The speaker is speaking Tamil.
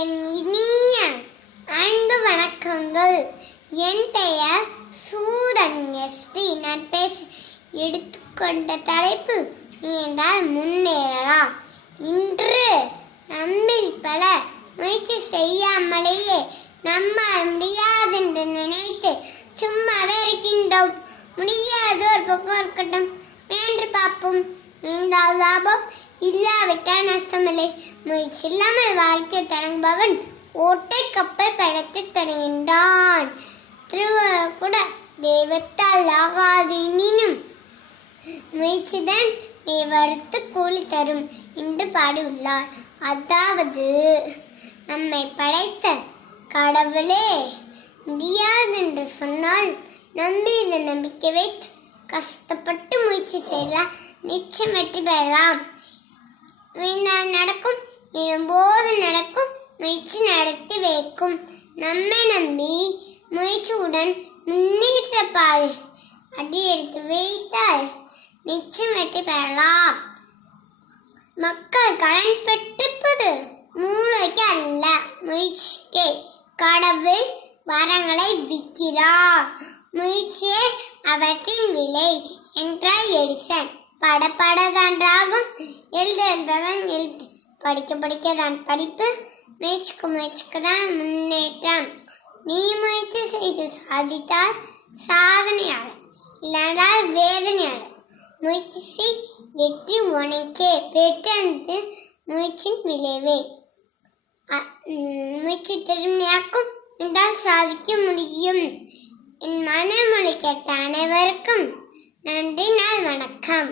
என் இனிய அன்பு வணக்கங்கள். என் பெயர் சூரன்யஸ்ரீ. நான் எடுத்துக்கொண்ட தலைப்பு என்றால் முன்னேறலாம். இன்று நம்மில் பல முயற்சி செய்யாமலேயே நம்மால் முடியாது என்று நினைத்து சும்மாவே இருக்கின்றோம். முடியாது ஒரு பக்கம் இருக்கட்டும், முயன்று பார்ப்போம். நீண்டால் லாபம், இல்லாவிட்டால் நஷ்டமில்லை. முயற்சி இல்லாமல் வாழ்க்கை தொடங்குபவன் ஓட்டை கப்பல் படைத்து தொடங்கின்றான். திருவள்ளுவர் கூட தெய்வத்தால் ஆகாது எனினும் முயற்சிதான் நீ வருத்து கூலி தரும் என்று பாடியுள்ளார். அதாவது நம்மை படைத்த கடவுளே முடியாது என்று சொன்னால் நம்மீது நம்பிக்கை வைத்து கஷ்டப்பட்டு முயற்சி செய்யலாம், நிச்சயம் வெற்றி பெறலாம். நடக்கும், போது நடக்கும், முயற்சி நடத்தி வைக்கும். நம்மை நம்பி முயற்சியுடன் முன்னேற்ற பாரு அடி எடுத்து வைத்தால் நிச்சயம் வெற்றி பெறலாம். மக்கள் கடன் பெற்றிருப்பது மூளைக்கு அல்ல, முயற்சிக்கே. கடவுள் வரங்களை விற்கிறார், முயற்சியே அவற்றின் விலை என்றார் எடிசன். படப்படதான்றாகும், எழுதுதான் எழுத்து, படிக்கதான் படிப்பு, முயற்சிக்கு தான் முன்னேற்றம். நீ முயற்சி செய்து சாதித்தால் சாதனையாளர், இல்லைனால் வேதனையாளர். முயற்சி வெற்றி உனக்கே, வெற்றி முயற்சியின் விளைவே. முயற்சி திறமையாக்கும் என்றால் சாதிக்க முடியும். என் மனமொழி கேட்ட அனைவருக்கும் நன்றி, நாள் வணக்கம்.